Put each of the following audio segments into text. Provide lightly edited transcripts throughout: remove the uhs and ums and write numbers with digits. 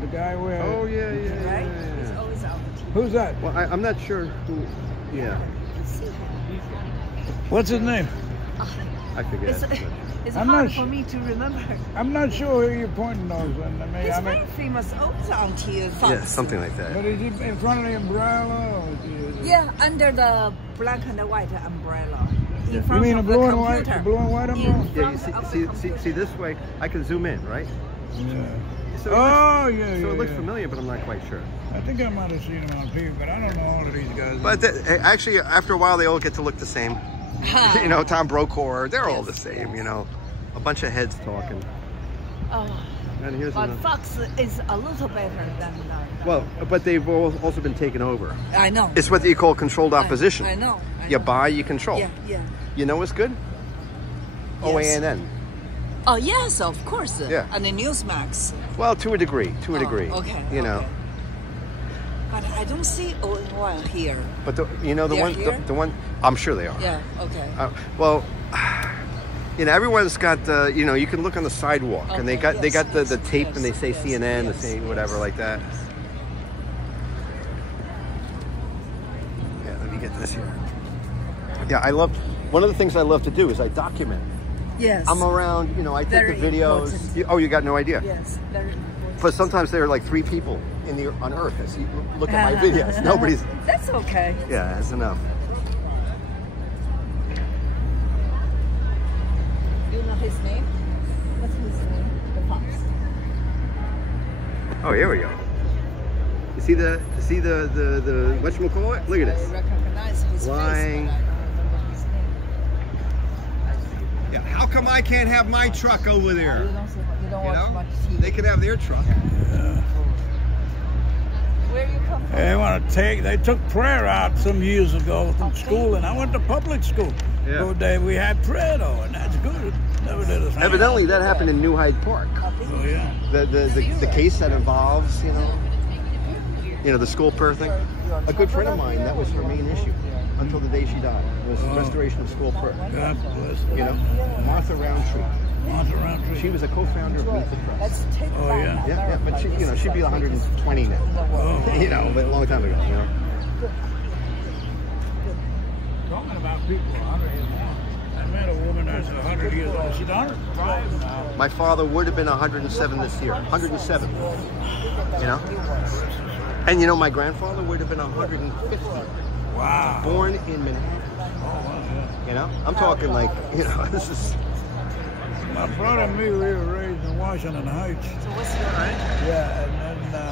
The guy where... Oh, yeah. He's always out. Who's that? Well, I'm not sure who. Yeah. What's his name? I forget. It's I'm hard not for me to remember. I'm not sure who you're pointing those at. He's very famous old auntie. Yeah, something like that. But is he in front of the umbrella? Or is he, Yeah, under the black and white umbrella. In you front mean the of blue the and white? computer. The blue and white umbrella? Yeah, you see this way, I can zoom in, right? Yeah. So it looks familiar, but I'm not quite sure. I think I might have seen him on TV, but I don't know all of these guys. But actually, after a while, they all get to look the same. You know, Tom Brokaw, they're all the same, you know. A bunch of heads talking. Oh, And here's but another. Fox is a little better than Well, but they've also been taken over. I know. It's what you call controlled opposition. I know. You buy, you control. Yeah. You know what's good? Yes. OANN. Oh, yes, of course. Yeah. And the Newsmax. Well, to a degree. Okay. You know. But I don't see OAN here. But the one, I'm sure they are. Yeah, okay. Well, you know, everyone's got you know, you can look on the sidewalk, and they got the tape, and they say CNN, they say whatever like that. Yeah, let me get this here. Yeah, one of the things I love to do is I document. Yes. I'm around, you know, I take Very the videos. important. You got no idea. Yes, very important. But sometimes there are like 3 people on Earth that look at my videos. Nobody's. That's okay. Yeah, that's enough. You know his name? What's his name? The Fox. Oh, here we go. You see the whatchamacallit? Look at I this. recognize his Flying. face, but I don't remember his name. Yeah, how come I can't have my truck over there? You don't watch much TV. They could have their truck. Where you come from? They took prayer out some years ago from school, and I went to public school. Yeah. So we had prayer though, and that's good. Never did a thing. Evidently, that happened in New Hyde Park. Oh yeah. The case that involves, you know, the school prayer thing. A good friend of mine, that was her main issue until the day she died. Was restoration of school prayer. God bless her. You know, Martha Roundtree. Martha Roundtree. She was a co-founder of Meet the Press. Oh yeah. Yeah, but she, she'd be 120 now. Oh. You know, but a long time ago. You know. Talking about people 100 years old. I met a woman that's 100 years old. She's 105 now. My father would have been 107 this year. 107. You know. And my grandfather would have been 150. Wow. Born in Manhattan. Oh, wow, yeah. You know, I'm talking like, this is. My brother and me, we were raised in Washington Heights. So what's your name? Yeah, and then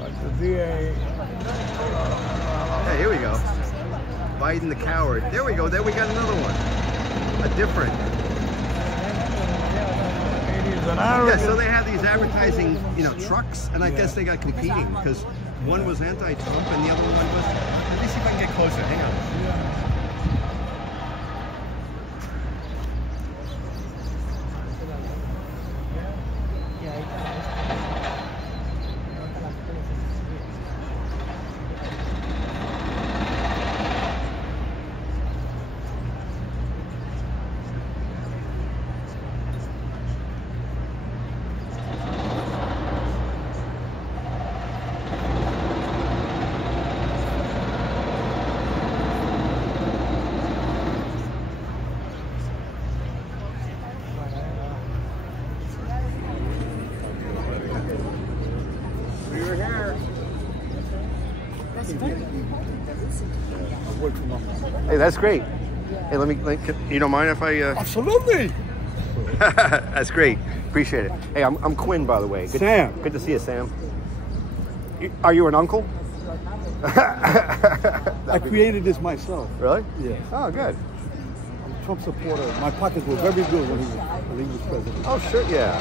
like the VA. Hey, here we go. Biden the coward. There we go. There we got another one. A different. Yeah, so they have these advertising, trucks, and I guess they got competing because one was anti-Trump and the other one was. Let me see if I can get closer. Hang on. Hey, that's great. Hey, you don't mind if I... Absolutely. That's great. Appreciate it. Hey, I'm Quinn, by the way. Sam. Good to see you, Sam. Are you an uncle? I created this myself. Really? Yeah. Oh, good. I'm a Trump supporter. My pockets were very good when he was president. Oh, sure, yeah.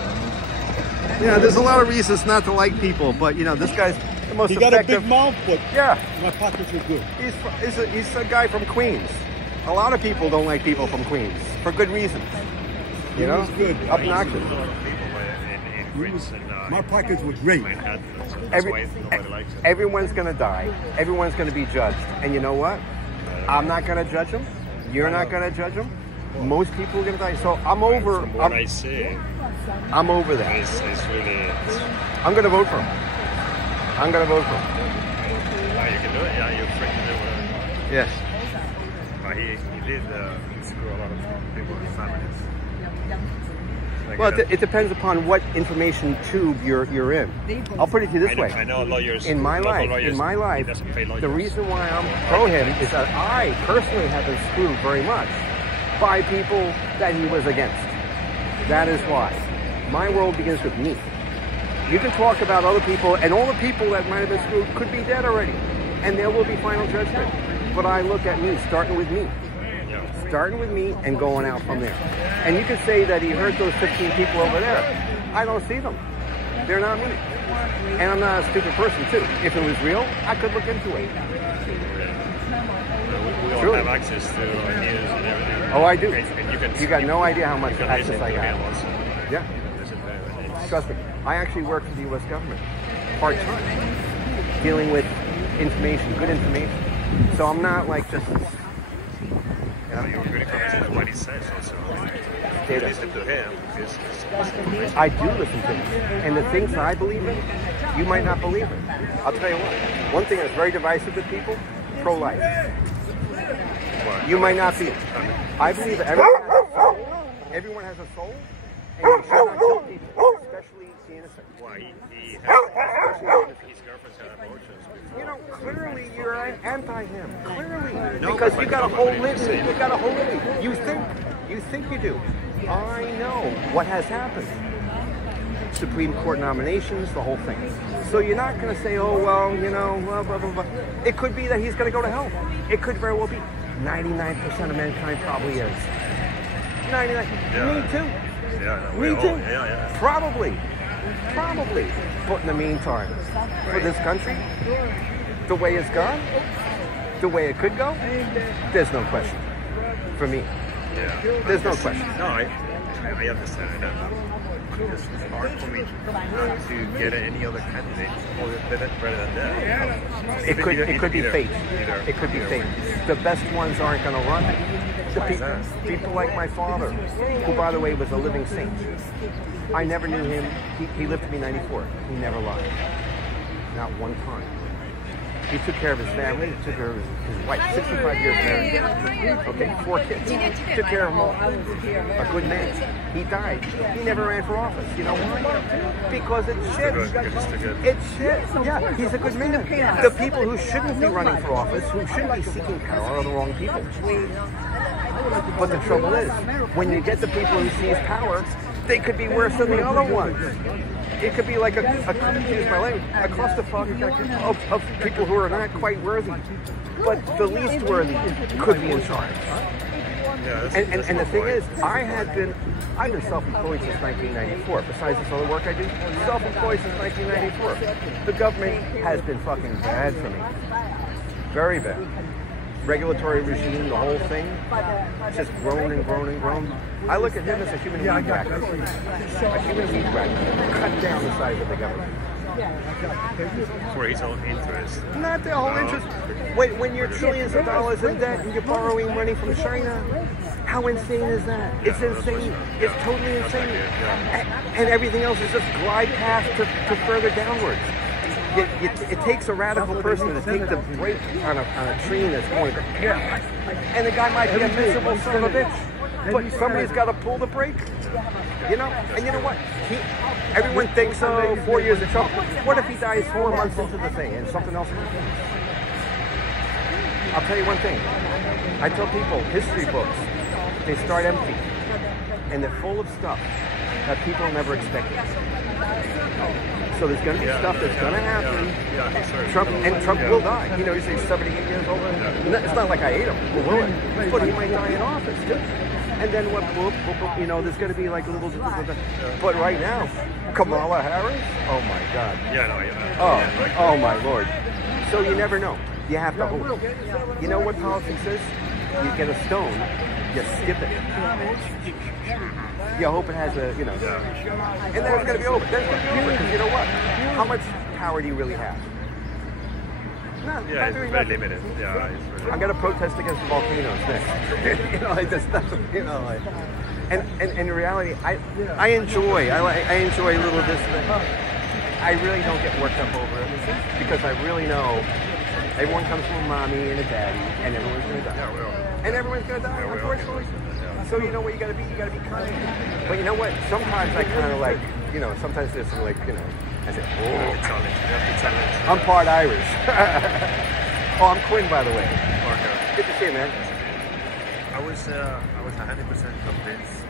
There's a lot of reasons not to like people, but, this guy's the most He got effective. a big mouth, but Yeah. my pockets were good. He's a guy from Queens. A lot of people don't like people from Queens for good reasons. He was good. Obnoxious. My pockets were great. Everyone's going to die. Everyone's going to be judged. And you know what? I'm not going to judge them. You're not going to judge them. Most people are going to die. So I'm over. From what I see, I'm over that. It's really. I'm going to vote for him. I'm going to vote for him. You can do it. Yeah, you're free to do whatever. Yes. He did screw a lot of people in his families. Like, Well, it depends upon what information tube you're in. I'll put it to you this way. I know lawyers. In my life, he doesn't pay lawyers. the reason why I'm pro him is that I personally have been screwed very much by people that he was against. That is why. My world begins with me. You can talk about other people, and all the people that might have been screwed could be dead already, and there will be final judgment. But I look at me, starting with me. Starting with me and going out from there. And you could say that he hurt those 15 people over there. I don't see them. They're not me. And I'm not a stupid person, too. If it was real, I could look into it. We all have access to news and everything. Oh, I do. And you got no idea how much access I got. Yeah. Yeah. Trust me. I actually work for the U.S. government part-time, dealing with information, good information. So I'm not like just... You're very confident in what he says also. You listen to him. I do listen to him. And the things I believe in, you might not believe in. I'll tell you what. One thing that's very divisive with people, pro-life. You might not be. I believe that everyone has a soul, and you should not kill people, especially the innocent. Why his girlfriend's had abortions before. You know, clearly you're anti him. Clearly, because you got a whole litany. You got a whole litany. You think you do. I know what has happened. Supreme Court nominations, the whole thing. So you're not going to say, oh well, you know, blah blah blah blah. It could be that he's going to go to hell. It could very well be. 99% of mankind probably is. 99. Yeah. Me too. Yeah, Me too. Yeah. Probably. But in the meantime, for this country, the way it's gone, the way it could go, there's no question. For me, Yeah. there's no question. No, I understand that. It's hard for me not to get any other candidate better than that. It could be fate. Either. It could be fate. The best ones aren't going to run. People like my father, who by the way was a living saint. I never knew him. He lived to be 94. He never lied. Not one time. He took care of his family. He took care of his wife. 65 years married. Okay, 4 kids. Took care of them all. A good man. He died. He never ran for office. You know why? Because it's shit. It's shit. Yeah, he's a good man. The people who shouldn't be running for office, who shouldn't be seeking power, are the wrong people. But the trouble is, when you get the people who seize power, they could be worse than the other ones. It could be like a clusterfuck of people who are not quite worthy, but the least worthy could be in charge. And the thing is, I've been self-employed since 1994. Besides this other work I do, self-employed since 1994. The government has been fucking bad for me, very bad. Regulatory regime, the whole thing, just grown and grown and grown. I look at him as a human weed whacker. A human weed whacker. Cut down the size of the government. For his own interest. Not their whole interest. When you're trillions of dollars in debt and you're borrowing money from China, how insane is that? It's insane. It's totally insane. And everything else is just glide path to further downwards. It takes a radical person to take the brake on a train that's going to and the guy might be a miserable son of a bitch, but somebody's got to pull the brake, you know. And you know what? Everyone thinks, oh, 4 years of Trump. What if he dies 4 months into the thing and something else happens? I'll tell you one thing. I tell people, history books, they start empty, and they're full of stuff that people never expected. So there's going to be stuff that's going to happen. Trump will die. You know, he's 78 years old. It's not like I hate him. Will it? But he might die in office too. And then what? You know, there's going to be like a little. But right now, Kamala Harris. Oh my God. Oh my Lord. So you never know. You have to hope. You know what politics is? You get a stone, you skip it. You hope it has a, you know, and then it's going to be over. Then it's going to be over because you know what? How much power do you really have? Not it's very limited. Yeah, it's very I'm going to protest against the volcanoes next. You know, like there's nothing, you know, like And in reality, I enjoy a little of this and that. I really don't get worked up over it because I really know everyone comes from a mommy and a daddy, and everyone's gonna die. Yeah, we all. And everyone's gonna die, unfortunately. So you know what you gotta be? You gotta be kind. But you know what? Sometimes I kind of like, you know, sometimes there's some like, you know, I say, oh, I'm part Irish. Oh, I'm Quinn, by the way. Okay. Good to see you, man. I was 100% convinced